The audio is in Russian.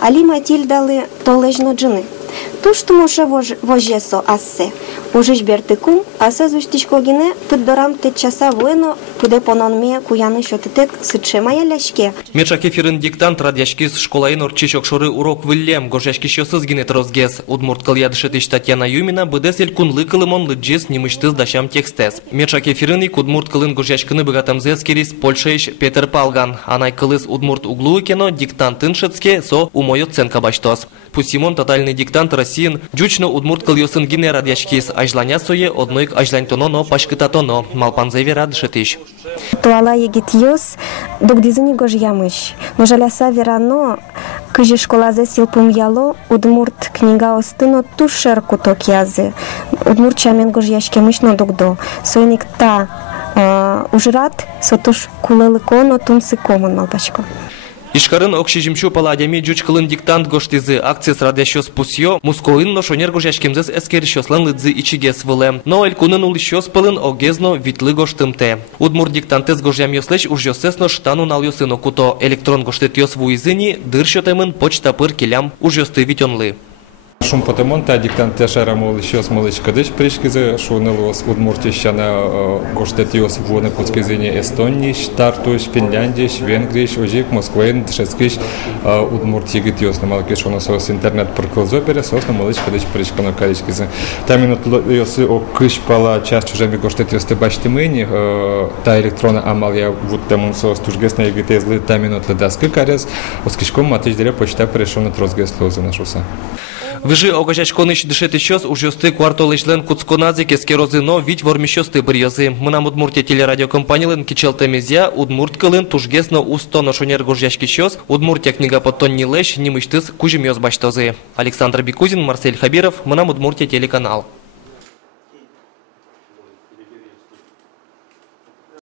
Али Матильдалы толежно джины. Тушту моше вожесо ассе. Ужиш бертикум, асе зуштишкогине пиддорам те часа воено, пуде пононме куяны шотетек сычемая ляшке. Мечак эфирин диктант радяшкис школаин орчишок шоры урок виллем, гожашки шосыз гинет розгес. Удмурткал ядышетыш Татьяна Юмина быдесель кунлы кылымон лыджес немыштыз дашам текстес. Мечак эфирин ик удмурткалын гожашкыны быгатамзес керис Польшаиш Петер Палган. Анай кылыс удмурт углу кено диктантын шецке со умой оценка баштос. Пусимон тотальный диктант Россиин джучно удмурткал йосын гине радяшкис. Ажланя сое одной ажлань тоно, но пашкыта тоно. Малпанзеви радышетыш. Туала егит йос, догдизыни гож ямыш. Но жаляса верано, кыжи школазе силпум яло, удмурт книга остыно тушер куток язы. Удмурт чамен гож яшкемыш но догдо. Сойник та ужрат, сотуш кулелыконо тумсыкомон малпашко. Ишкарын окшижимчу паладями джучкалын диктант гоштизы акция с радящос пусьё, мускоин но шонер гожашкемзес эскерищослан лыдзы ичигес вылем. Но элькунын улищос пылын огезно витлы гоштымте. Удмур диктантес гожям йослеш уж йосесно штану нал йосыно куто электрон гоштет йос вуизыни, дыршотемын почта пыр келям уж йосты витёнлы. Шум потемон та диктант тяжара мол еще с малышка дыш пришкизе шунелос удмуртищана гоштет йос вуны пускизыни Эстонии, Тартуш, Финляндии, Венгрии, Ожик, Москвен, Шескиш, удмурт егит йос на малке шуносос интернет проколзопере сос на малышка дыш пришкано калишкизе. Там минут йос окыш пала часть уже ми гоштет йос те баштимыни та электрона амалия вот тамун сос тужгес на егит излы та минут ледаскы карес оскишком матыш дере почта пришён трозгес лозы нашуса. Выжи огажачконыш дышет ищёс уж ёсты квартолышлен куцконазе кескерозыно вить вормищёсты бырьёзы. Мынам Удмуртия телерадиокомпаниялын кичелтемезя Удмурткалын тужгесно устоно шонер гожяшкищёс Удмуртия книга потонни леш нимыштыз кужим ёс баштозы. Александр Бикузин, Марсель Хабиров, Мынам Удмуртия телеканал.